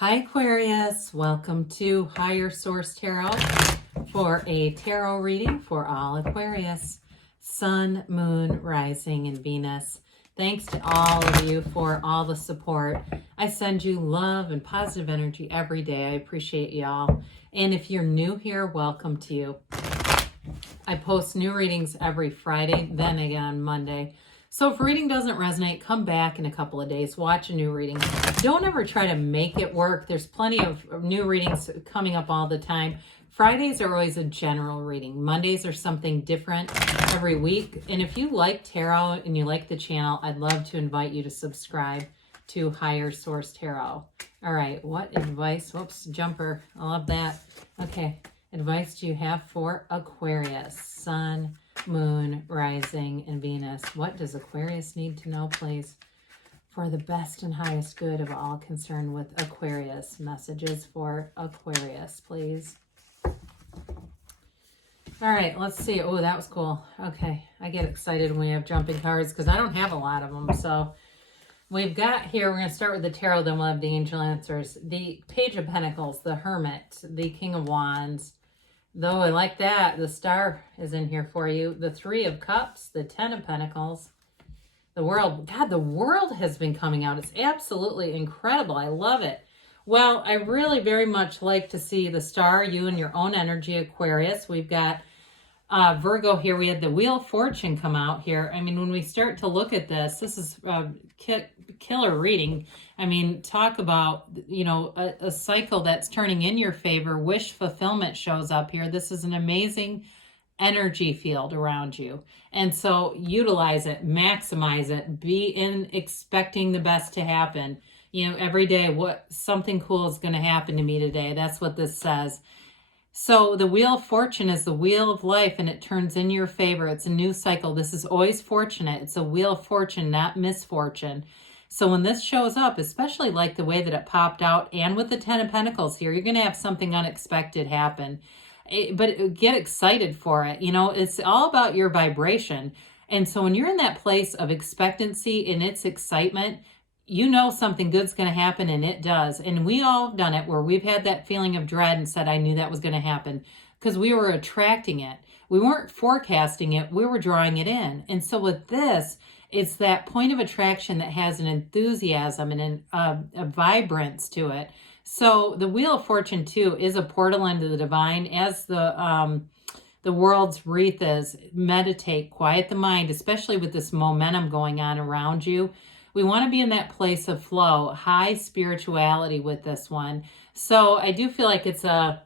Hi Aquarius, welcome to Higher Source Tarot for a tarot reading for all Aquarius, Sun, Moon, Rising, and Venus. Thanks to all of you for all the support. I send you love and positive energy every day. I appreciate y'all. And if you're new here, welcome to you. I post new readings every Friday, then again on Monday. So if reading doesn't resonate, come back in a couple of days, watch a new reading. Don't ever try to make it work. There's plenty of new readings coming up all the time. Fridays are always a general reading. Mondays are something different every week. And if you like tarot and you like the channel, I'd love to invite you to subscribe to Higher Source Tarot. All right, what advice? Whoops, jumper. I love that. Okay, advice do you have for Aquarius, Sun, Moon, Rising, and Venus? What does Aquarius need to know, please, for the best and highest good of all concerned with Aquarius? Messages for Aquarius, please. All right, let's see. Oh, that was cool. Okay, I get excited when we have jumping cards because I don't have a lot of them. So we've got here, we're going to start with the tarot, then we'll have the angel answers. The Page of Pentacles, the Hermit, the King of Wands. Though I like that, the Star is in here for you. The Three of Cups, the Ten of Pentacles, the World. God, the World has been coming out. It's absolutely incredible. I love it. Well, I really very much like to see the Star, you and your own energy, Aquarius. We've got Virgo here. We had the Wheel of Fortune come out here. I mean, when we start to look at this is killer reading. I mean, talk about, you know, a cycle that's turning in your favor. Wish fulfillment shows up here. This is an amazing energy field around you. And so utilize it, maximize it, be in expecting the best to happen. You know, every day, something cool is going to happen to me today. That's what this says. So the Wheel of Fortune is the wheel of life, and it turns in your favor. It's a new cycle. This is always fortunate. It's a Wheel of Fortune, not misfortune. So when this shows up, especially like the way that it popped out and with the Ten of Pentacles here, you're going to have something unexpected happen. But get excited for it. You know, it's all about your vibration. And so when you're in that place of expectancy and it's excitement, you know something good's going to happen, and it does. And we all have done it where we've had that feeling of dread and said, I knew that was going to happen, because we were attracting it. We weren't forecasting it. We were drawing it in. And so with this, it's that point of attraction that has an enthusiasm and a vibrance to it. So the Wheel of Fortune, too, is a portal into the divine, as the world's wreath is. Meditate, quiet the mind, especially with this momentum going on around you. We want to be in that place of flow, high spirituality with this one. So I do feel like it'll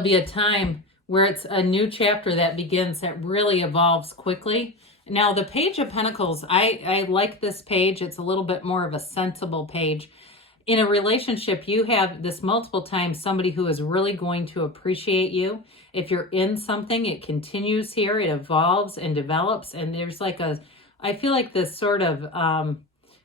be a time where it's a new chapter that begins, that really evolves quickly. Now, the Page of Pentacles, I like this page. It's a little bit more of a sensible page. In a relationship, you have this multiple times somebody who is really going to appreciate you. If you're in something, it continues here. It evolves and develops. And there's like I feel like this sort of,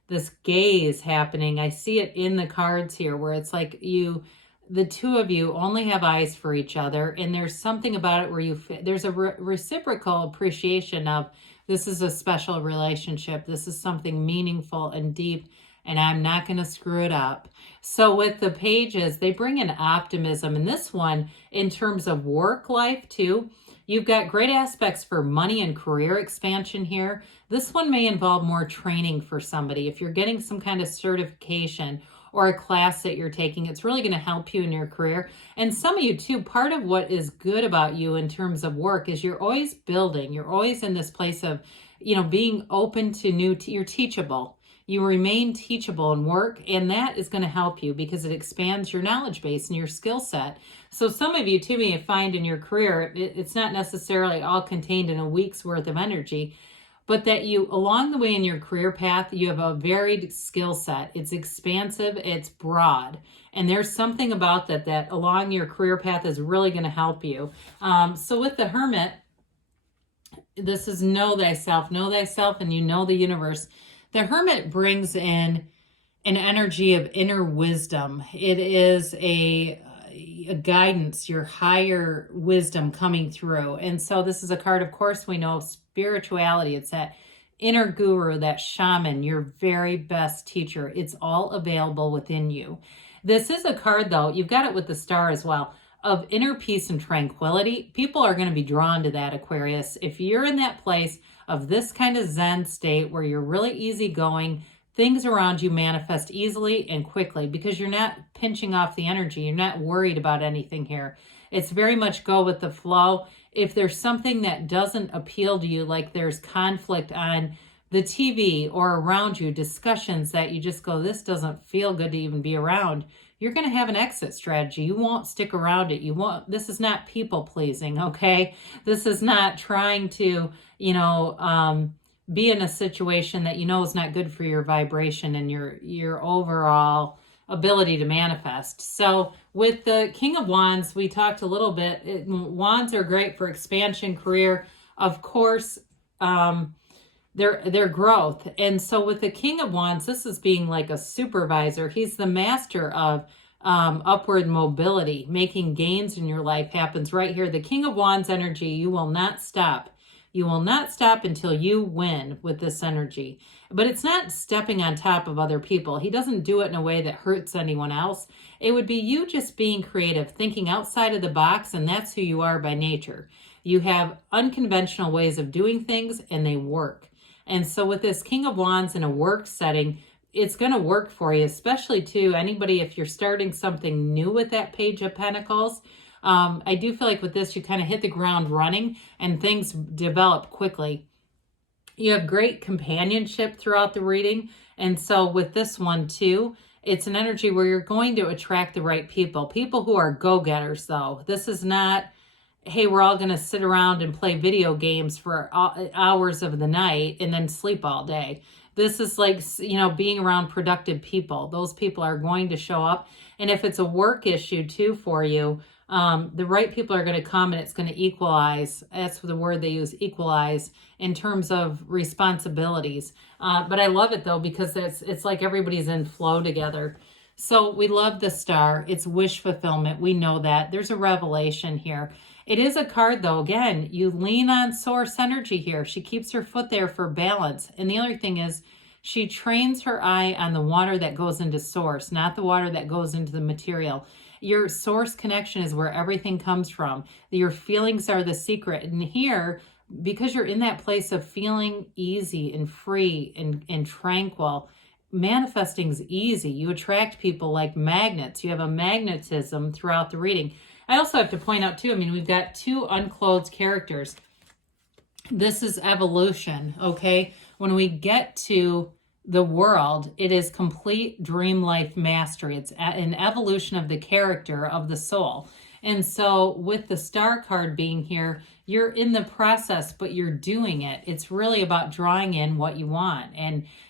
this gaze happening. I see it in the cards here where it's like the two of you only have eyes for each other. And there's something about it where there's a reciprocal appreciation of, this is a special relationship. This is something meaningful and deep, and I'm not going to screw it up. So with the pages, they bring in optimism. And this one, in terms of work life too, you've got great aspects for money and career expansion here. This one may involve more training for somebody. If you're getting some kind of certification or a class that you're taking, it's really going to help you in your career. And some of you too, part of what is good about you in terms of work is you're always building. You're always in this place of, you know, being open to you're teachable. You remain teachable in work, and that is going to help you because it expands your knowledge base and your skill set. So some of you too may find in your career, it's not necessarily all contained in a week's worth of energy, but that you, along the way in your career path, you have a varied skill set. It's expansive, it's broad. And there's something about that along your career path is really going to help you. So with the Hermit, this is know thyself, and you know the universe. The Hermit brings in an energy of inner wisdom. It is a guidance, your higher wisdom coming through. And so this is a card, of course, we know of spirituality. It's that inner guru, that shaman, your very best teacher. It's all available within you. This is a card, though, you've got it with the star as well, of inner peace and tranquility. People are going to be drawn to that, Aquarius. If you're in that place of this kind of Zen state where you're really easygoing, things around you manifest easily and quickly because you're not pinching off the energy. You're not worried about anything here. It's very much go with the flow. If there's something that doesn't appeal to you, like there's conflict on the TV or around you, discussions that you just go, this doesn't feel good to even be around, you're going to have an exit strategy. You won't stick around it. You won't, this is not people pleasing, okay? This is not trying to, be in a situation that you know is not good for your vibration and your overall ability to manifest. So with the King of Wands, we talked a little bit. Wands are great for expansion, career, of course, their growth. And so with the King of Wands, this is being like a supervisor. He's the master of upward mobility. Making gains in your life happens right here. The King of Wands energy, you will not stop. You will not stop until you win with this energy. But it's not stepping on top of other people. He doesn't do it in a way that hurts anyone else. It would be you just being creative, thinking outside of the box, and that's who you are by nature. You have unconventional ways of doing things, and they work. And so with this King of Wands in a work setting, it's going to work for you, especially to anybody if you're starting something new with that Page of Pentacles. I do feel like with this, you kind of hit the ground running and things develop quickly. You have great companionship throughout the reading. And so with this one too, it's an energy where you're going to attract the right people. People who are go-getters though. This is not, hey, we're all going to sit around and play video games for hours of the night and then sleep all day. This is like, being around productive people. Those people are going to show up. And if it's a work issue too for you, the right people are going to come and it's going to equalize. That's the word they use, equalize, in terms of responsibilities. But I love it though, because it's like everybody's in flow together. So we love the star. It's wish fulfillment. We know that. There's a revelation here. It is a card though. Again, you lean on source energy here. She keeps her foot there for balance. And the other thing is she trains her eye on the water that goes into source, not the water that goes into the material. Your source connection is where everything comes from. Your feelings are the secret. And here, because you're in that place of feeling easy and free and tranquil, manifesting's easy. You attract people like magnets. You have a magnetism throughout the reading. I also have to point out too, we've got two unclothed characters. This is evolution, okay? When we get to the world, it is complete dream life mastery. It's an evolution of the character of the soul. And so with the star card being here, you're in the process, but you're doing it. It's really about drawing in what you want.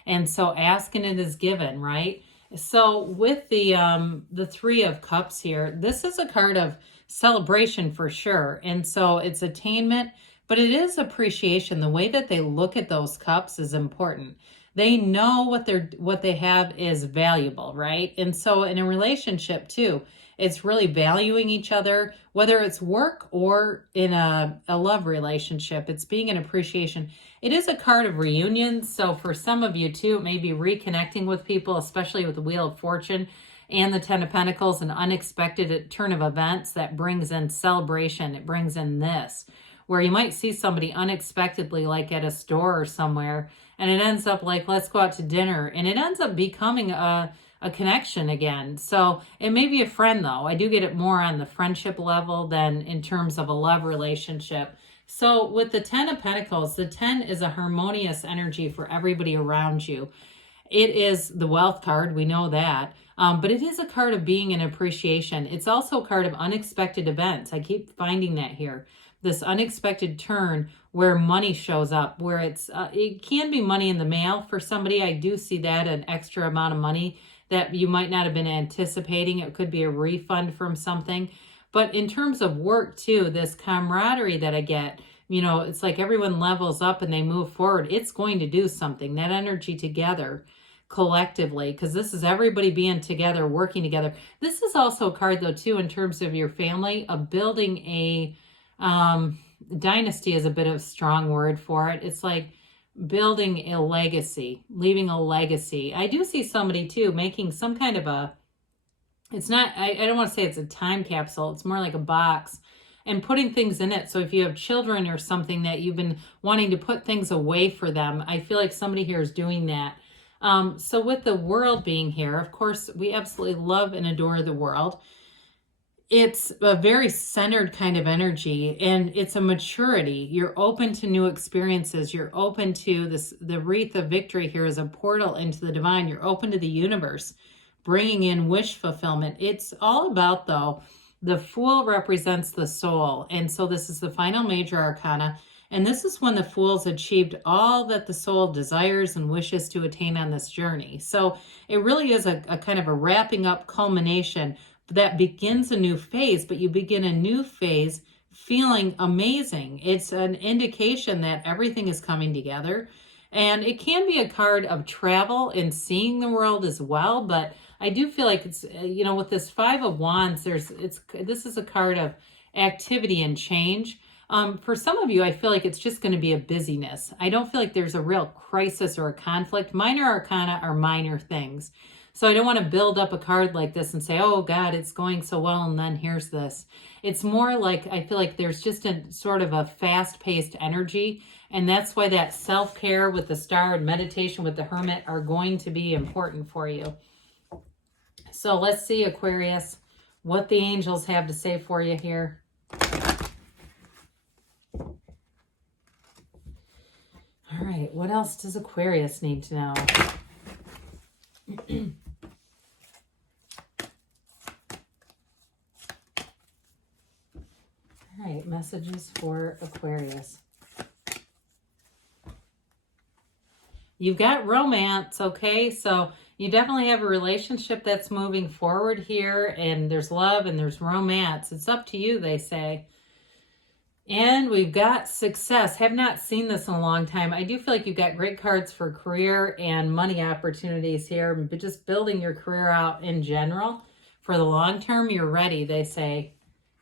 And so asking it is given, right? So with the Three of Cups here, this is a card of celebration for sure. And so it's attainment, but it is appreciation. The way that they look at those cups is important. They know what they have is valuable, right? And so in a relationship too, it's really valuing each other, whether it's work or in a love relationship. It's being an appreciation. It is a card of reunions. So for some of you too, it may be reconnecting with people, especially with the Wheel of Fortune and the Ten of Pentacles, an unexpected turn of events that brings in celebration. It brings in this, where you might see somebody unexpectedly, like at a store or somewhere, and it ends up like, let's go out to dinner. And it ends up becoming a connection again. So it may be a friend though. I do get it more on the friendship level than in terms of a love relationship. So with the Ten of Pentacles, the 10 is a harmonious energy for everybody around you. It is the wealth card. We know that. But it is a card of being an appreciation. It's also a card of unexpected events. I keep finding that here. This unexpected turn where money shows up, where it can be money in the mail for somebody. I do see that, an extra amount of money that you might not have been anticipating. It could be a refund from something. But in terms of work too, this camaraderie that I get, it's like everyone levels up and they move forward. It's going to do something, that energy together collectively, because this is everybody being together, working together. This is also a card though too, in terms of your family, of building a dynasty is a bit of a strong word for it. It's like building a legacy, leaving a legacy. I do see somebody too making some kind of a, it's not, I don't want to say it's a time capsule. It's more like a box and putting things in it. So if you have children or something that you've been wanting to put things away for them, I feel like somebody here is doing that. So with the world being here, of course, we absolutely love and adore the world. It's a very centered kind of energy, and it's a maturity. You're open to new experiences. You're open to this. The wreath of victory here is a portal into the divine. You're open to the universe, bringing in wish fulfillment. It's all about, though, the Fool represents the soul. And so this is the final major arcana. And this is when the Fool's achieved all that the soul desires and wishes to attain on this journey. So it really is a kind of a wrapping up culmination that begins a new phase, but you begin a new phase feeling amazing. It's an indication that everything is coming together. And it can be a card of travel and seeing the world as well, but I do feel like it's, you know, with this Five of Wands, this is a card of activity and change. For some of you, I feel like it's just going to be a busyness. I don't feel like there's a real crisis or a conflict. Minor arcana are minor things. So I don't want to build up a card like this and say, oh God, it's going so well, and then here's this. It's more like, I feel like there's just a sort of a fast-paced energy, and that's why that self-care with the Star and meditation with the Hermit are going to be important for you. So let's see, Aquarius, what the angels have to say for you here. All right, what else does Aquarius need to know? All right, messages for Aquarius. You've got romance, okay? So you definitely have a relationship that's moving forward here, and there's love and there's romance. It's up to you, they say. And we've got success. Have not seen this in a long time. I do feel like you've got great cards for career and money opportunities here, but just building your career out in general. For the long term, you're ready, they say.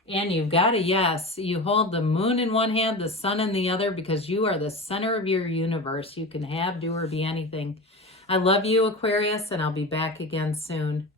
And you've got a yes. You hold the moon in one hand, the sun in the other, because you are the center of your universe. You can have, do, or be anything. I love you, Aquarius, and I'll be back again soon.